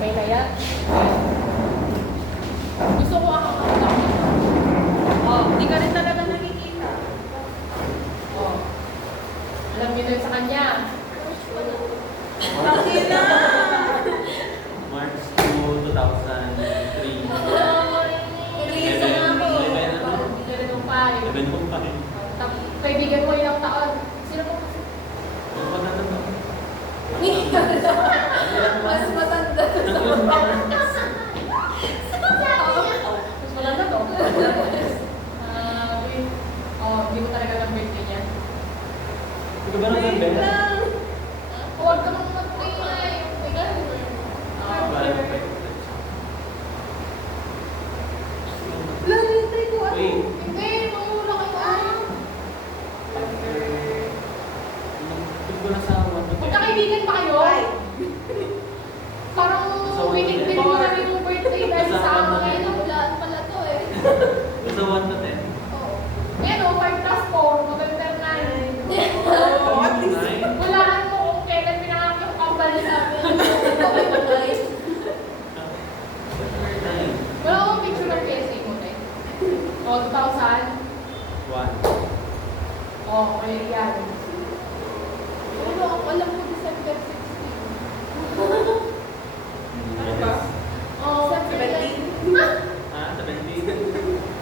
Sabay na yan. Gusto ko ako ang oh, hindi ka rin talaga nakikita. Oh. Alam niyo na sa kanya. Bakit na? March 2, 2003. Nag-iisa na ako. 1105. Kaibigan mo ilang taon. Sino po kasi? Mas matanda. Mas matanda to. Hindi ko talaga lang birthday niya. Ito ba nang ganda? Huwag ka mong mag-try. Lalintay ko ano? Hindi, mamula kayo. Magkakaibigan pa kayo? Parang winning mo na rin yung birthday dahil sa akin. Lahat pala to eh. Sa 1 to 10. Oo. Yan o, 5 plus 4, maganda 9. At least. Walaan mo kung kailan pinanganak yung kambal sa amin. Wala akong picture ng PSA mo eh. O, 2000? 1. O, ulit yan. Ano, alam mo December 16. Ano ba? Oh, 17. Ha? 17?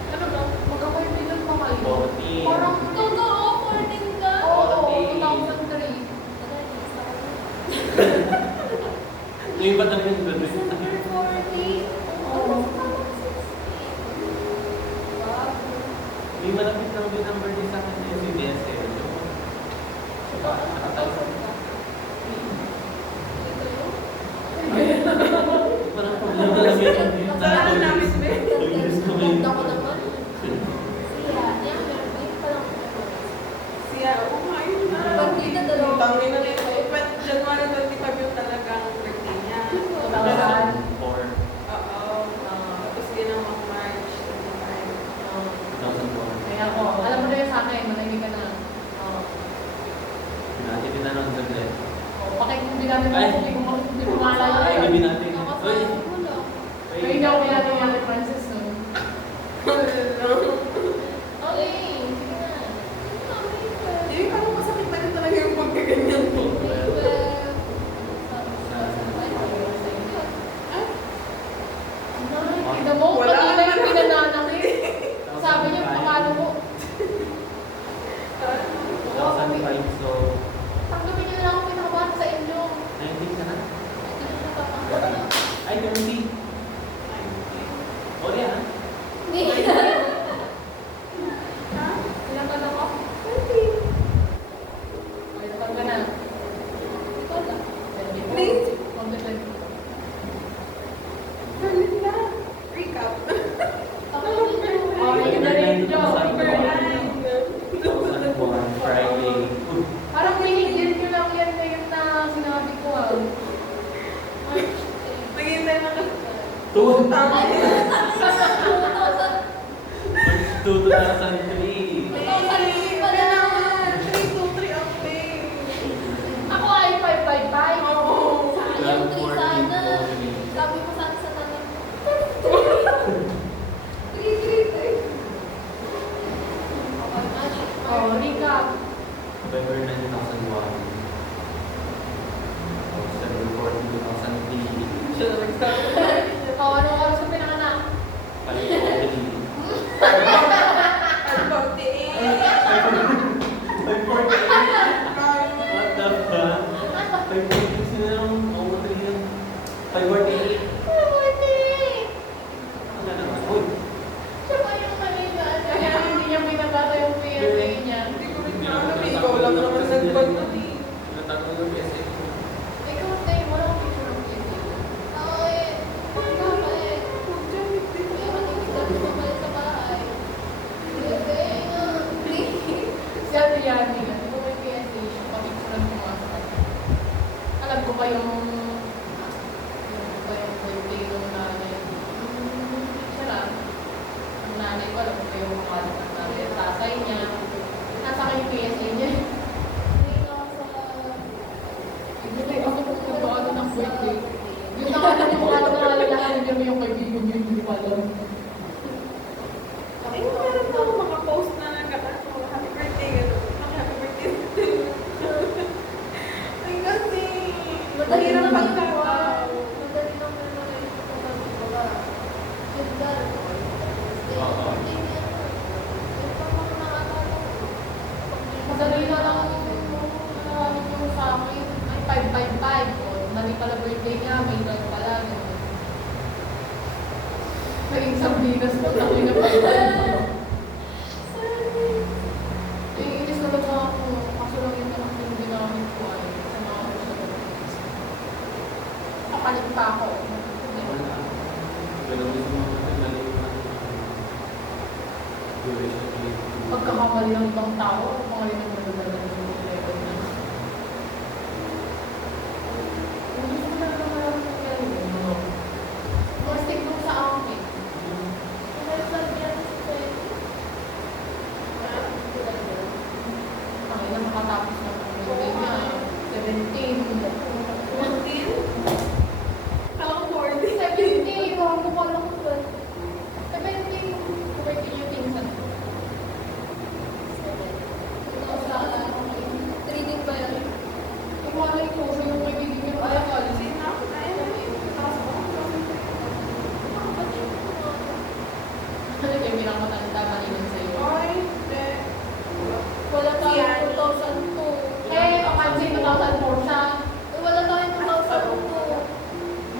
Ano ba? Magkakaibigan pa kayo? 14. Parang totoo, 14 ka? Oo, 2003. Yung iba talaga yung ganda. December 40. Oo. May malapit lang din ang birthday sa akin na yung CBS eh. Parang problema lang yun. Saan namin ba? Pag-inis ko yun. Ganda ko naman. Siya, yan, meron ba? Yung palang Siya, kumain na. birthday na dalawa. Tangin na rin. January 25 yung talagang birthday niya. 2000. 4. Oo. Tapos ginawang March 25. 2004. Kaya ako, alam mo na yun sa akin, manahimik ka na. Oo. Pinakit na nun sa Glenn. Pakikundi natin Ay. hindi ko maalala. Ay, gabi natin. Uy! Pero hindi ako pinatay ni Ate Francis nun. Okay, sige na. Hindi, parang masakit na rin talaga yung pagkaganyan mo. Tignan mo, Wala kanina ka yung na. pinananak eh. Sabi niya, pakalo mo. 2005, so Tanggapin niyo na lang ako pinakabahan sa inyo. 19 ka na? Hindi ko siya papangkat. Ay, 20. O yan. Hindi. Ilan ka na ko? 20. Ilan ka na? Ikaw lang. Please. Magdadali. Berlin na. Recap. Oh, yun na rin yun. 2001, Friday. Parang minigil nyo lang yan na yun na sinabi ko ah. Naghihintay na ka. 2. Tama. 2003. Ako ay 555. Oo. Sayang, 3 sana. 14. Sabi mo sana sa tanong. 3. Oh, recap. November 9, 2001. December 14, 2003. Siya na nagsabi. Oh, anong oras ka pinanganak? California. What the fuck? 548 sila lang. Oo, 3 lang. 548. Ano naman? Uy! Siya ba yung maligaan? Kaya hindi niya pinabata yung PSA niya. Hindi ko rin alam eh. Ikaw lang naman nag-bag nun eh. Tinatanong yung PSA. Ikaw, tayo, wala akong picture ng PSA. Oo eh. Ikaw ba eh. Huwag dyan, hindi ko Kaya matigil ka bumalik sa bahay. PSA nga. Si Ate Yani, ano ko may PSA siya, papicturean ko nga sa kanya. Alam ko pa yung Nakakalimutan na alalahanin niyo yung kaibigan niyo, hindi pa alam. Ay, meron na ako makapost na ng happy birthday, gano'n. Happy birthday. Ay, kasi. Madali Mahirap lang pagkakaw. Madali lang memorize ko na mga ganda. Oo. Madali na lang maraming yung sa akin. Ay, 555. O, mali pala birthday niya, may 12 pala. Ganun. Naging Sambinas po na ako na inis na lang ako. Kaso lang yung anak yung ginamit ko ay sa mga kapatid. Kapalit pa ako. Wala. Ganun din sa mga matagali na duration rate. Pagkakamali ng ibang tao, mga rin ang madadala ng level na. Hindi ko na lang marami ng ganun. Mas tignan sa akin. Ang ina makatapos na ang birthday niya. 17. 14? Kala ko 40. 17! Parang ko lang ko doon. 17. Birthday niya pinsan. Reading ba yun? Yung malay ko, siya yung kaibigan niya. Ay, akala. Sino? Ay, tapos ako. Ano yung pinamatanda malinan sa'yo? Ay, hindi. Wala Si tayong Annie. 2002. Eh, kapansin 2004 siya. Wala tayong 2002.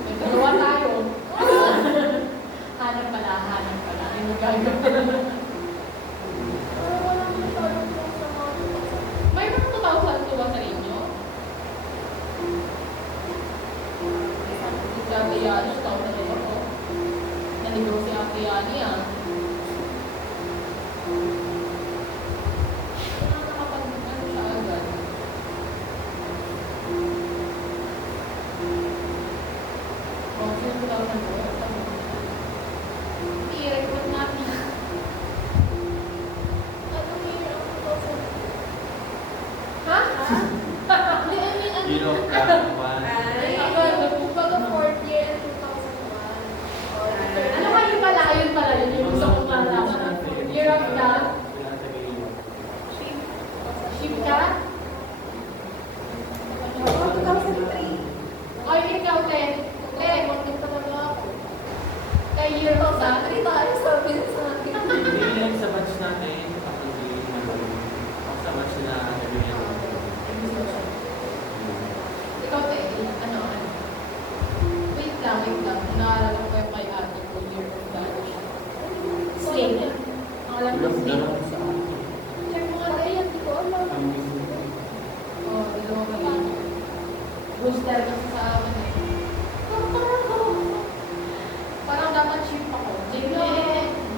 May dalawa tayo. Hanap pala. Ay, magagawa. Wala masyadong sa mga 2002. May mga 2002 ba sa inyo? Si Ate Yani, 2002 ako. Naligaw si Ate Yani ah. Nakakapag-ano siya agad. Oh, sino 2002? I-record natin. Anong year ang 2002? Ha? Hindi, I mean, ano? Year of that one. Ay, Baga fourth year, 2001. Ano kayo pala? Ayun pala yun. Yung gusto kong malaman. Year of the Ship ka? 2003. Ay, ikaw, Ted. Ted, Bakit talaga ako? kay year of the 2003 tayo sabi sa akin. Hindi lang sa batch natin, kapag hindi sa batch na every Ikaw, Ted. Ano? Wait lang. Naalala ko kayo kay ate ko, year of the Slate. Ang alam ko, Slate. Check mo nga tayo, hindi ko alam. Oo, dalawa ba yun? Rooster kasi sa akin eh. Parang dapat ship ako. JP.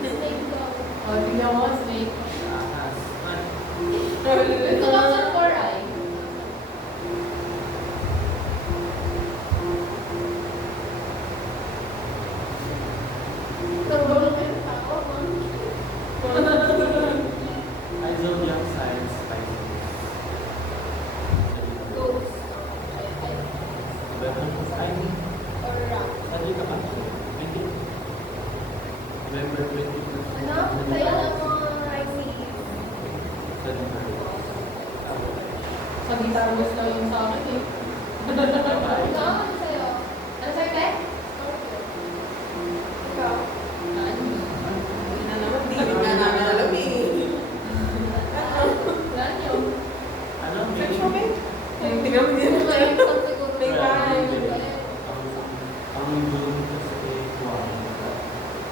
Snake daw. Oh, tignan mo, Snake. Ahas. 2004 ay. Nagulong yung tao. I love young science spices. Ghost. Ay, Or rock. saan ka ba? 20? November 20. Ano? Kaya ang mga rising. Sa guitar gusto lang yung sa akin eh. Ano? Ano sa'yo? Ano sa'yo, Ted? Ikaw. Ano? Hindi na naman. Hindi na namin alam eh. Wala niyo. Ano? Search mo, babe. Tingnan mo din. May exam siguro. May time. Ang June kasi one.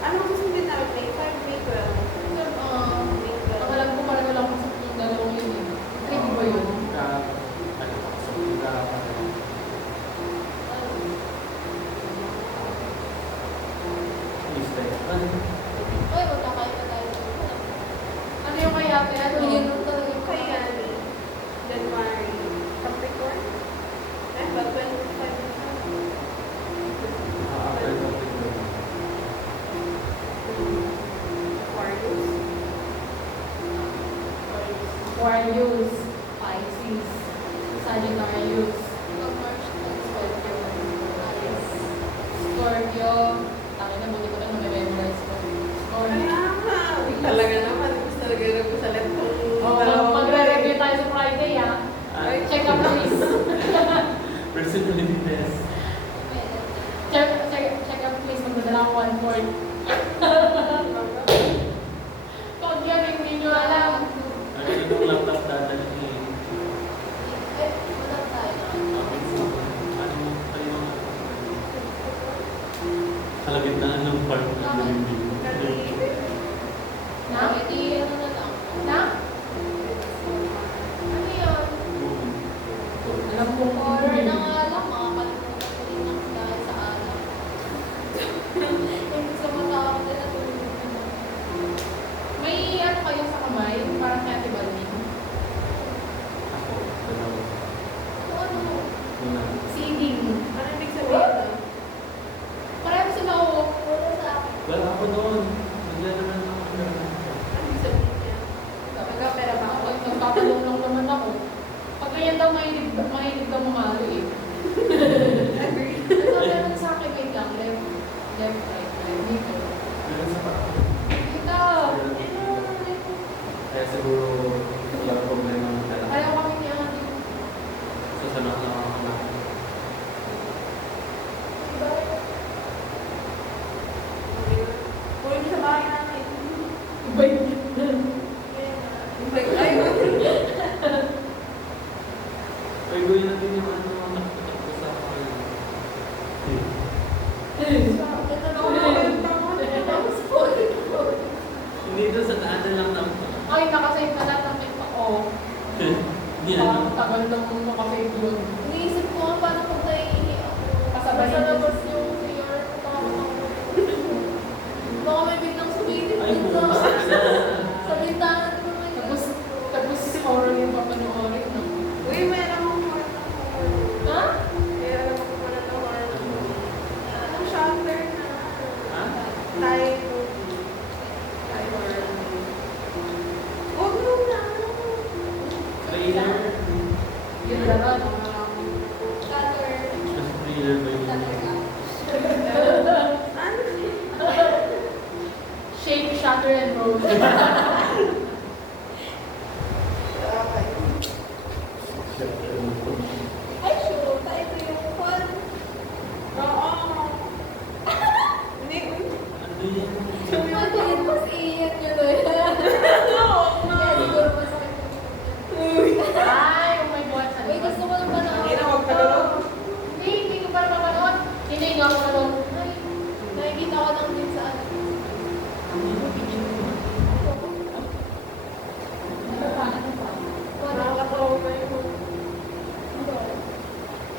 Ano ang susundin namin? May 5, May 12. May 12. Ang alam ko parang lang sa yung dalawang yun eh. Trip ba yun? Ay, magkakain na tayo. Ano yung kay ate? Ano Yun yun? yung talaga yung Kaya ni January. Capricorn? Eh, ba? 25 na siya. Aquarius. Aquarius, Pisces, Sagittarius, March 12. Scorpio, Aries. you. Tangin na, buti ko lang na-memorize ko. Score. Kaya nga. Talaga naman. Gusto talaga ko sa left kong Magre-review tayo sa Friday, ha? Check up please. Personality test. Check up please. Magdadala ako 1/4. Kung yan, hindi nyo alam. Ano yung laptop dadalhin eh? Kalagitnaan ng part ng bibig. Na? Na? Ano yun? Alam mo ko. Horror na nga lang, makakalimutan ko din ako dahil sa alam. Hindi sa matakot nila May ano kayo sa kamay? Parang kay Ate Balvin. Ako, dalawa. ano? Una. Seeding. Ano ibig sabihin na? Pareho sila o. Wala sa akin. Wala ako doon. Bigla naman ako. Ano ibig sabihin niya? Nagkapera ba ako? Ako, nagpapalong lang naman ako. Pag ganyan daw, mahilig daw mamalo eh. Agree. Ito meron sa akin, wait lang. Left, right. Dito. Meron sa parang. Dito. Kaya siguro wala problema ng pera. Pareho kami niya dito. Susunod na ako na. Puro niyo sa bahay namin. Iba yun. Ay, Ay, gawin natin yung ano, nakatakot sa akin. Ito na ako. Tapos spoiled ko. Hindi doon sa daanan lang na. Ay, nakasave na lahat ng ito. Oh. Hindi na. Tagal lang mo nakasave yun. Iniisip ko nga paano kung naiihi ako. Kasabay Nasa yun. labas yung CR ko. Baka may biglang sumilip Ay, dun bukas sa... na. Sa bintana ko may Tapos horror yung papanoorin, no? uy, may alam akong horror na horror. Ha? May alam akong horror na horror. Anong shutter na? Ha? Thai movie. Thai horror movie. Huwag mo na. Trailer. Yun lahat. cutter. Mas trailer ba yun? Ano? Shake, shatter, and roll. Ay, sure. Ito yung fun. Oo. Hindi. Ano yan? Matulit mas iyan yun eh. Oo, Kaya siguro masakit yung Ay, oh my God. Sabi Uy, gusto ko lang ba na Hindi na magkalaro. Hindi ko pa napapanood. Hindi nga ako nanood. Ay, nakikita ko lang din sa ano. Ano pa? Nakakatawa yun.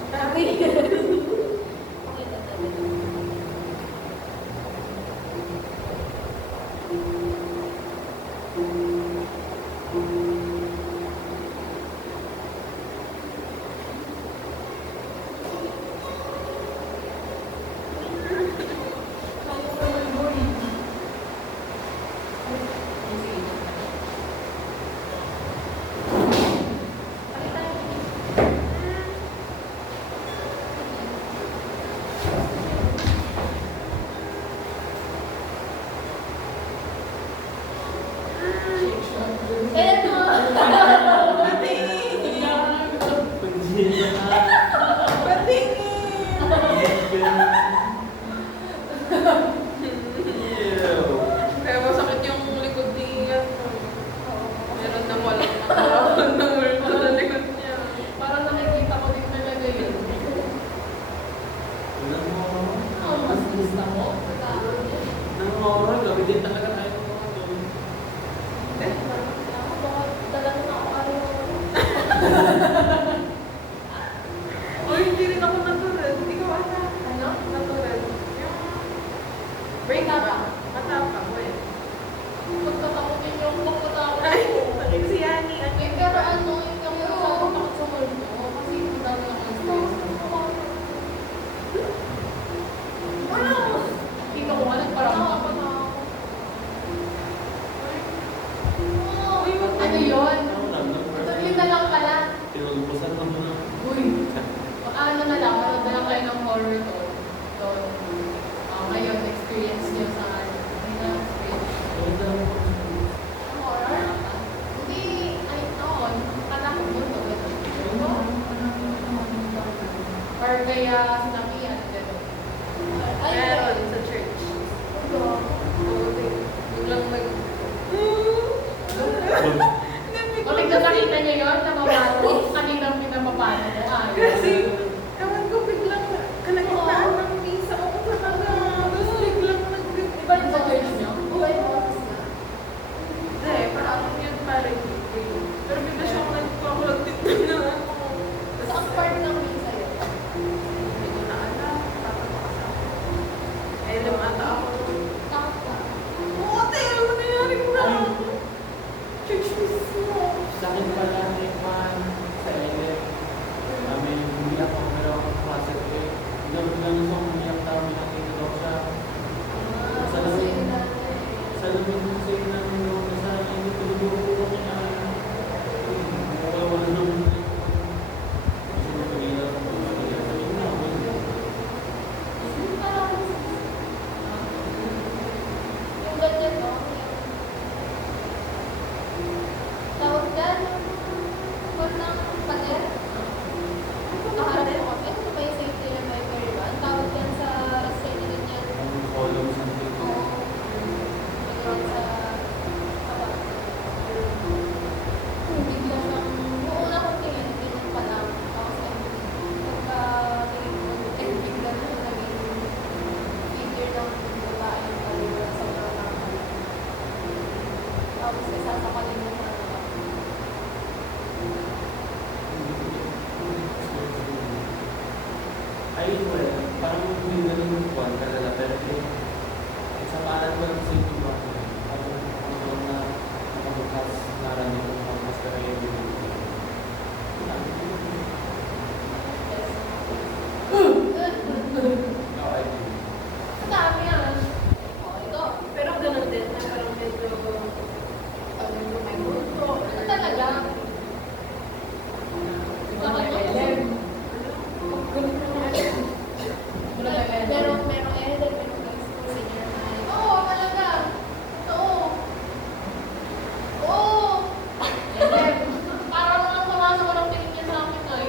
Sabi. Okay na talaga. Eh, no. Pag-gina na. Patingin! Ew. Kaya masakit yung likod niya. Meron na walang nakarawan na multo sa likod niya. Parang nakikita ko din talaga yun. Alam mo, Oh, mas gusto mo. ng horror, gabi din talaga tayo ng horror. Eh, Baka dala na ako araw-araw. Uy, hindi rin ako natural. Hindi ko alam. Ano? Natural. Yung break Matapang. Matapang, wait. Pagtatakutin yung pagkatakot Ay, ko. sakit si Yani. Eh, pero ano, yung ako sa takot sa multo. Kasi yung dami akong stress. Ano? Tingnan ko nga, nagparang ako. ata ako. Takot ka. Oo, ate, ano nangyari na? Ay, Church mismo. sa akin pala, Ekman, sa LF. Kami, umiyak ako, pero ako pumasok eh. Bilang gusto kong umiyak tao, nakita daw siya. Sa labas, sa labas mo sa iyo namin daw, sa hindi tulog ko niya. Wala naman. Gusto ko kanina, sabi ko na, Yung ganyan, no? Tawag dyan. Huwag ng pader. Nakaharap ko kasi. Ano ba yung safety na may very bad? Tawag dyan sa safety ganyan. ang follow something. Oo. Pag-run sa tawa. Bigla siyang, noong una kong tingin, ganyan pa lang. Tapos pagka tingin ko, bigla na naging figure ng babae yung kalula sa mga nakakal. Tapos isa sa kalimutan na lang. Ay, well, parang may ganun kwan talaga, pero sa paanan ko lang sa inyo ba, ako na nakabukas naranin ko pangkas pero yung okay. Ang dami yan. Oh, ito. Pero ganun din, na parang medyo may multo. Ito talaga. Merong edit, merong senior high. Oo, talaga. Totoo. Oo. Parang ang pumasok ko ng tingin niya sa akin ay,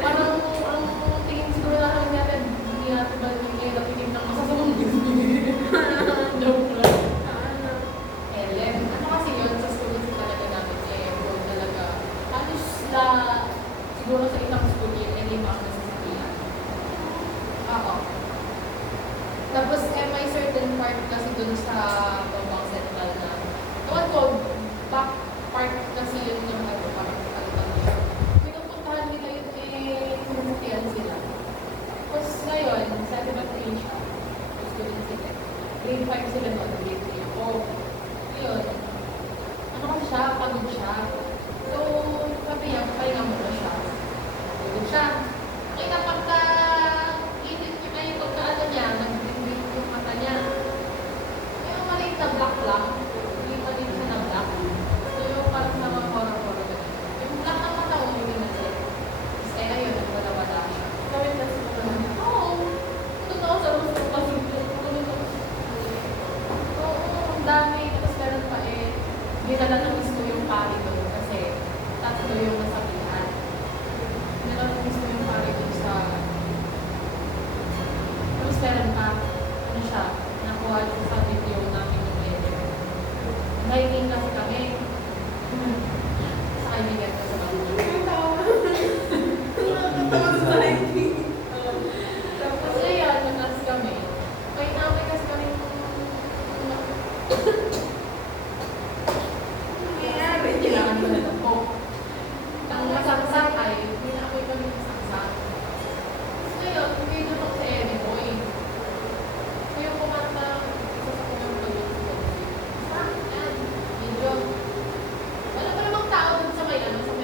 parang ang tingin siguro na lang natin, hindi natin ba nilagay na tingin ng masasamang bisbig. Joke lang. Ellen. Ano kasi yun sa school talaga namin eh, bro talaga. Halos na, siguro sa isang school year, eh, lima ang nasasakyan. Oo. Tapos may certain part kasi dun sa Bambang Central na, tuwan ko, back part kasi yun yung ano, parang kalutang. Pinupuntahan nila yun eh, sinasakyan sila. Tapos ngayon, sa elementary siya, student sila. Grade 5 sila noon, grade 3 ako. Yun. Ano kasi siya, pagod siya. So, sabi niya, pahinga muna siya. Pagod siya. Kaya pagka, isip niya yung pagkaano niya, nag-bring yung mata niya. Yung maliit na black lang, hindi maliit siya na black. So, yung parang sa mga horror-horror ganun. Yung black na mata, hindi na siya. Tapos kaya ayun, nagwala-wala siya. Kami kasi Oo. Totoo sa gusto ko kasi. Oo, ang dami. Tapos meron pa eh, dinala na gusto yung pari doon kasi tatlo yung nasabihan. Dinala na gusto yung pari doon sa... Tapos meron pa, ano siya, nakuha siya sa video namin yung letter. Hiking kasi kami. Sa kaibigan ko sa mga. Tapos ayan, mataas kami. May namin kasi kami kailangan ko na lang po. Ang masaksak ay, pinaamoy kami masaksak. Tapos ngayon, hindi na ako sa ere ko eh. So yung kumanta, isa sa kumanta yun. Yan, medyo, wala pa namang tao dun sa may ano, sa may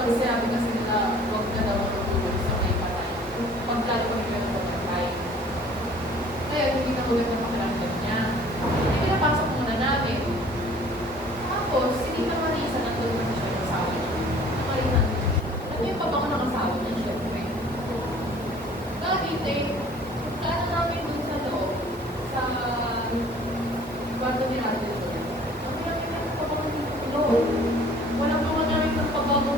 Pag sinabi kasi nila, huwag ka daw matulog sa may patay. Pag lalo pa nila ng patay. Kaya hindi na maganda pakiramdam niya. Hindi pinapasok muna namin. Tapos, hindi na Marisa nandun na siya ng asawa niya. Marisa, ano yung pabango ng asawa niya, syempre. Nakakita, kaya namin dun sa loob, sa kwarto ni Rachel. Ang kaya namin pabango ng loob. Walang naman namin ng pabango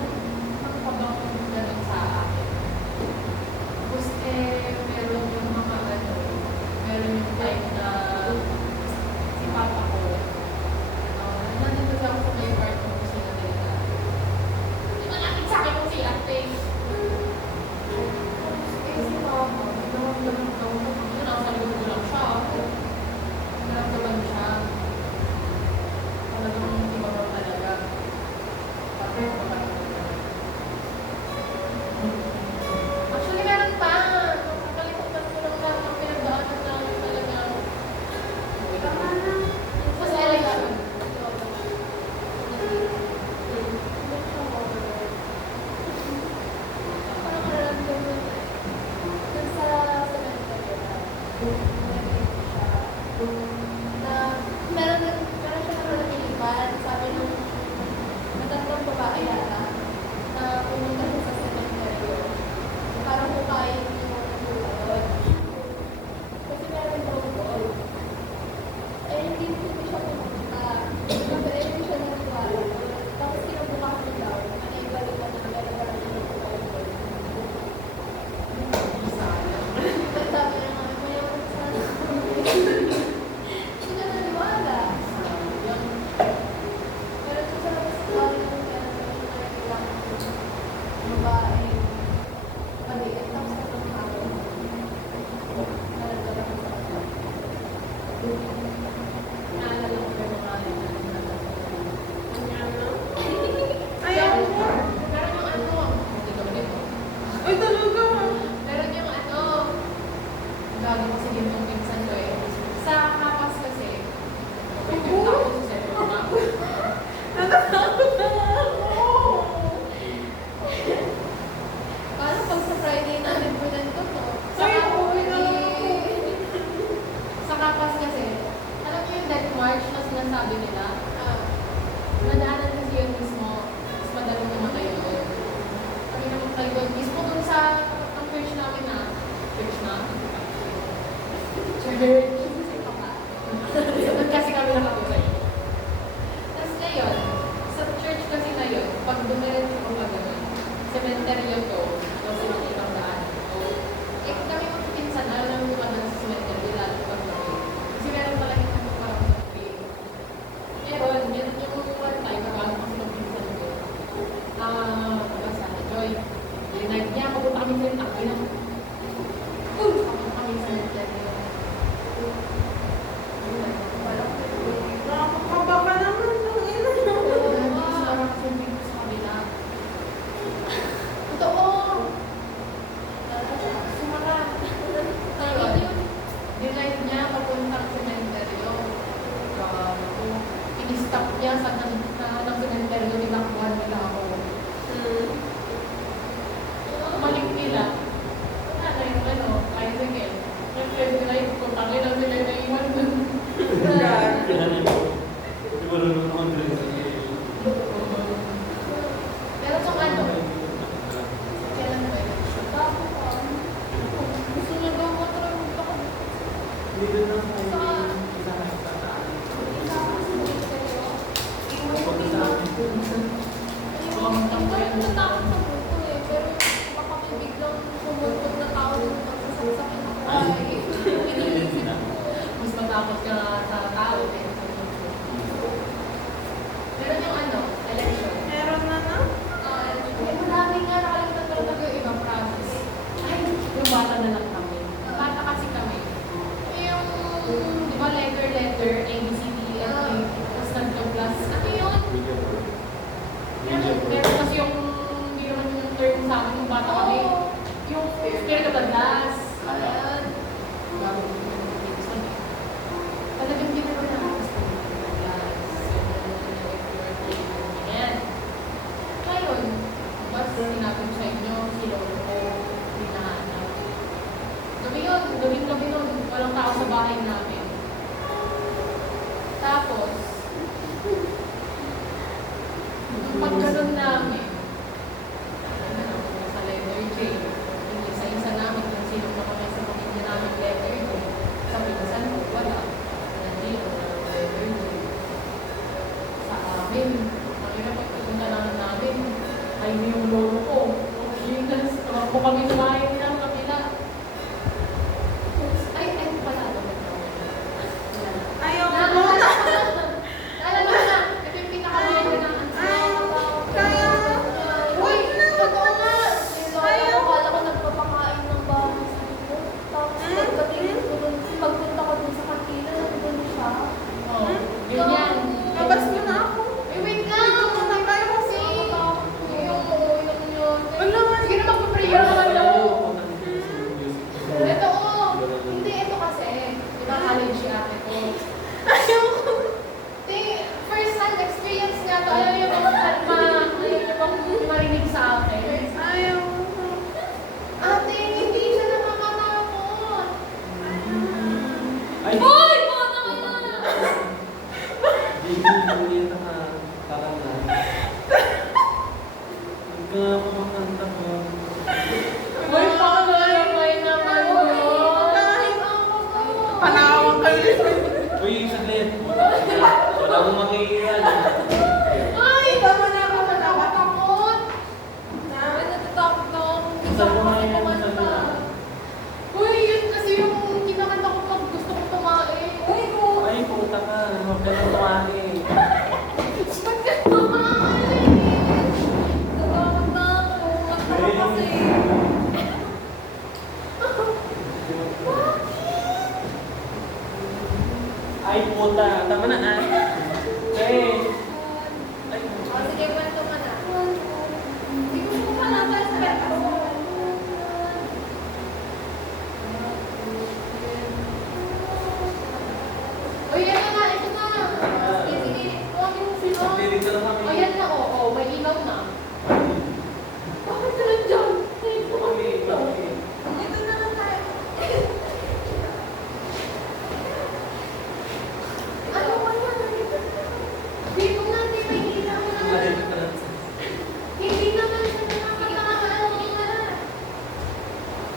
ganun sa akin. Tapos, meron yung mga ano, meron yung time na si Papa ko, nandito lang ako sa may kwarto ko sila nila. Di malapit sa akin kung si ate. Si Papa, naramdaman ko yun, nasa likod ko lang siya. Naramdaman siya. Talagang iba ko talaga. Actually, meron pa. Nakakalimutan ko lang lahat ng pinagdaanan namin talaga. Sa election. Parang nararamdaman dun sa cemetery na meron siya nakalagilipan. Sabi nung matatlong babae yata na pumunta siya sa cemetery. Parang kumain yung doon. Kasi meron daw doon. Eh, hindi siya pumunta. Kasi hindi siya naniwala. Tapos kinabukasan daw, naibalikan na meron parang sinukuha doon. Sabi niya nga, mayaman sana. Hindi na naniwala. Pero ito sa labas ng bahay ng babae, maliit, tapos sa pagkakaroon. Nalagala ko sa akin. Naalala ko yung mga Ayaw mo. Meron yung ano, hindi ko dito. Ay, talaga. Meron yung ano, gago kasi din yung pinsan ko eh. Sa kapas kasi, tapos sa cellphone na. Natatakot na ako. Parang pag sa Friday namin po nandito, no? Ay, okay na lang ako. Sa kapas kasi, alam niyo yung death march na sinasabi nila? Ah, Nadaanan kasi yun mismo, mas madaling namatay doon. Kami namatay doon. Mismo doon sa ang church namin na, church na? Church. kasi papa. Doon kasi kami nakatulay. Tapos ngayon, sa church kasi ngayon, pag dumiretso ko pa gano'n, cementerio to, kasi nakitang daan. Eh, kami magpinsan, alam namin kung ano sa cementerio, lalo pag gabi. Kasi meron pala yung ano parang sa tree. Meron, meron yung one time, nakaalam kasi ng pinsan ko. Basta na Joy. Linag niya, mabuta kami sa yung takay na. Mabuta kami sa cementerio. Nakakakaba ka naman ng ina. Totoo! Denied niya papuntang sementeryo. In-stop niya sa ng sementeryo, tinakbuhan nila ako. Malik nila. Wala na yung ano, tricycle. Yung friend nila yung puntangin na sila na iwan dun. Di ba nung ako dress Pero sa ano, kailan ba yun? Bago ko. Gusto niya daw matry magpaka. Hindi doon lang sa isa na sa taan. Isa ako sa cemetery. Kapag sa amin po, minsan, Natakot sa buko eh. Pero baka may biglang sumulpot na tao na magsasaksakin ako. Ay, iniisip ko. Mas matakot ka sa tao eh. Meron yung ano, election. Meron na na. Eh, marami nga nakalimutan ko lang yung ibang province. Ay, yung bata na lang kami. Bata kasi kami. Yung, di ba, letter, A, B, C, D, E, F, G, tapos nagka-plus. Ano yun? Meron kasi yung, hindi naman yung term sa akin, yung bata kami. Yung spirit of the glass. Ayan. Talagang hindi ko na Ngayon, pag ganun namin, ano na ako sa letter J, yung isa-isa namin kung sino na kami sa pamilya namin letter J. Sa pinsan ko, wala. Nandito na letter J. Sa amin, ang ina pagpunta namin, ay yung lolo ko. Yun na, po kami kumain ng kapila. Ay, pala. Ayaw mo. Naalala ko na. Ito yung pinakamayroon na. Kaya, Uy, totoo nga. Ayaw. Akala ko nagpapakain ng bahay sa iyo. Tapos pagdating ko dun, pagpunta ko dun sa kantina, nandun siya. Oh, yun yan. labas mo na ako. Wait lang. Tumatay tayo kasi. Wala nga. Sige na magpa-prayer naman daw. Ayaw. Ito, hindi ito kasi. Di ba college si ate ko? Ayaw ko. First hand experience nga to. Ayaw yung marinig sa akin. Ayaw ko. Ate, hindi siya nakakatakot. Ay! Hoy! Bata ka na! Hindi na parang na. Huwag ka kumakanta ko. Hoy, pakalay naman yun. Kahit ako ko. panawang kayo. Uy, saglit. Wala akong makikiyan. Ay, tama na ako natatakot. Ay, natatakot na ako. Hindi Saan ako mo kasi yan? kumanta. Uy, yun kasi yung kinakanta ko pag gusto kong tumae. Uy, ko. Ay, puta ka. Huwag ka nang tumali. Ba't ka tumae? Natatakot na ako. Kumanta ko kasi. Ay, puta. Tama na, ah. Eh. Ay, O, sige, kwento ka na. Hindi ko siya kumalapa sa pera. Uy, ano nga, ito na. Sige, sige. Huwag yung sino. Spirit na kami. Ayan na, oo, may ilaw na. Bakit ka nandiyan? Ay, Okay, okay. Dito na lang tayo. ano ba yan? Dito na, di may ilaw na. Ay, pala. Hindi naman siya nakakatakot.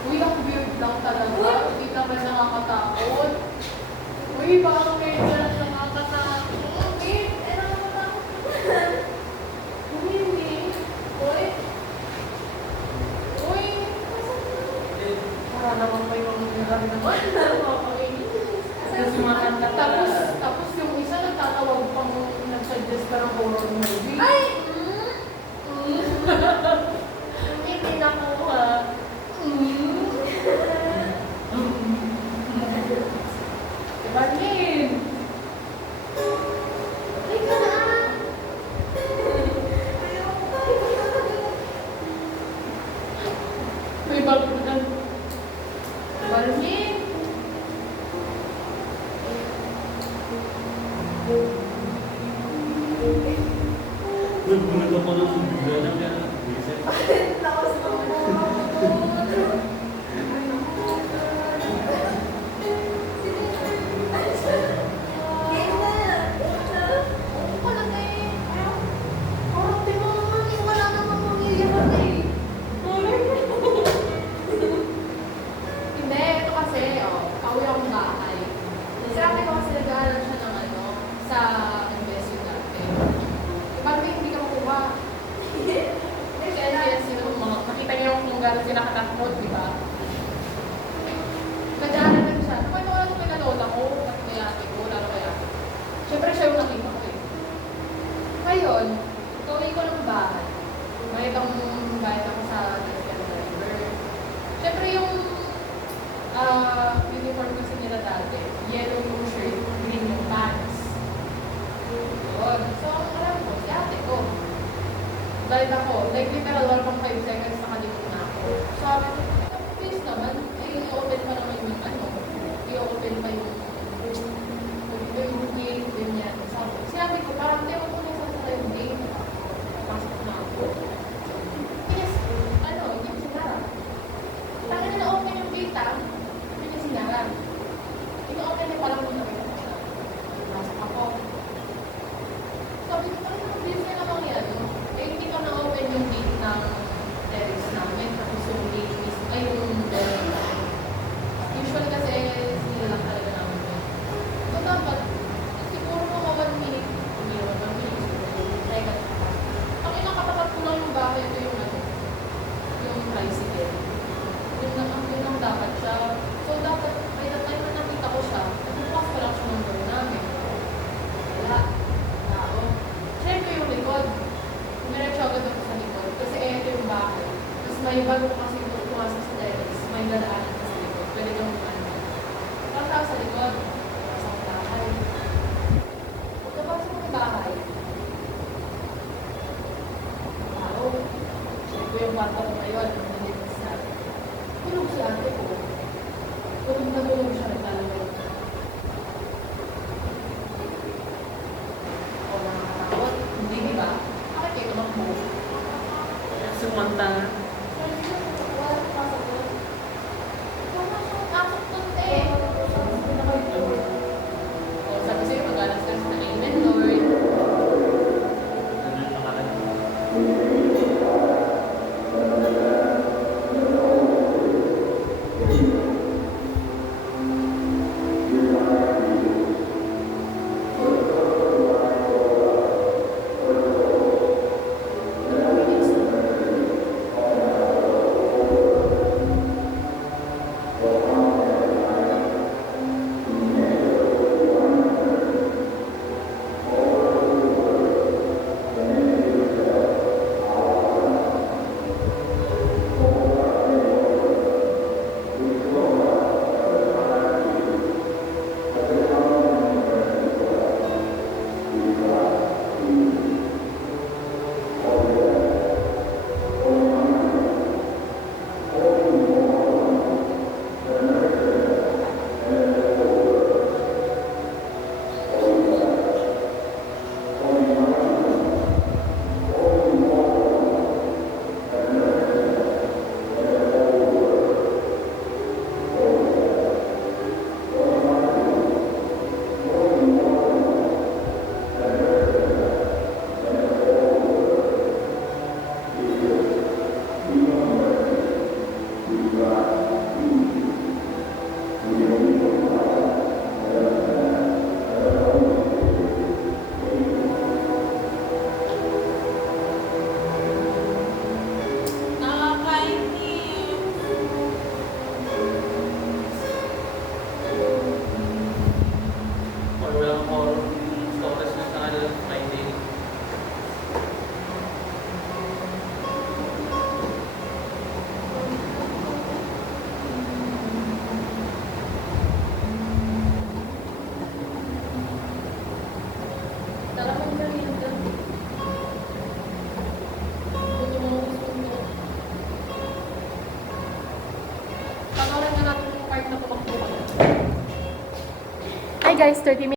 Uy, ang weird lang talaga. Hindi naman nakakatakot. Uy, parang weird na lang nakakatakot. Wait, ano naman ako? Uy, hindi. Uy, Uy, Eh, para naman may mangyayari naman. Kasi makanta ka. Tapos yung isa nagtatawag pang nag-suggest ka ng horror movie. ay! Hindi nakuha. Barlin! Ay ka na! May bago na. Barlin! Nagbunod ako ng bigla na kaya. Buisit. Lakas naman. Hindi, ito kasi, pauwi akong bahay. Sabi ko kasi nag-aaral siya ng sa investment natin. Bakit hindi ka makuha? Kasi NBS yun, nakita niyo kung gano'n sila katakot, di ba? Nag-aaral lang siya. Nakwento ko lang sa pinalola ko, at kay ate ko, lalo kay ate. Siyempre siya yung nakita ko eh. Ngayon, tuloy ko ng bahay. May itong bayad ako sa Christian driver. Siyempre yung uniform kasi nila dati, yellow yung shirt, green yung pants. Yun. So, alam ko, si ate ko. Dahil ako, like literal 1.5 seconds nakalikot na ako. Sabi ko, please naman, i-open pa naman yung i-open pa yung gate, ganyan. Sabi ko, parang hindi ako kung nasa yung gate. Pasok na ako. Yes, hindi ko sinara. Tangin na na-open yung gate, hindi ko sinara. Ino-open niya palang yung nakita ko siya. Pasok ako. Sabi ko, parang mabilis na naman yan. Ay, bago ko kasi ito pumasok sa Dairies, may dadaanan ka sa likod. Pwede kang pumasok. Pagkatapos sa likod, pumasok sa bahay. Pagkatapos sa bahay, tao, check ko yung kwarto ko ngayon. Nandito sa tulog si ate ko. Tulog na tulog siya, naglalaway. O, nakakatakot. Hindi, di ba? Bakit kayo tumakbo? Sumantang. Sabi sa'yo, mag-alas ka sa Amen, Lord. Ano yung nakalagay? Nakakainis. Or walang horror stories na sa kanila Friday. Tara mo yung kanina dyan. Gusto mo gusto mo. Pagawalan nga natin yung part na tumakbo ka. Hi guys, 30 minutes.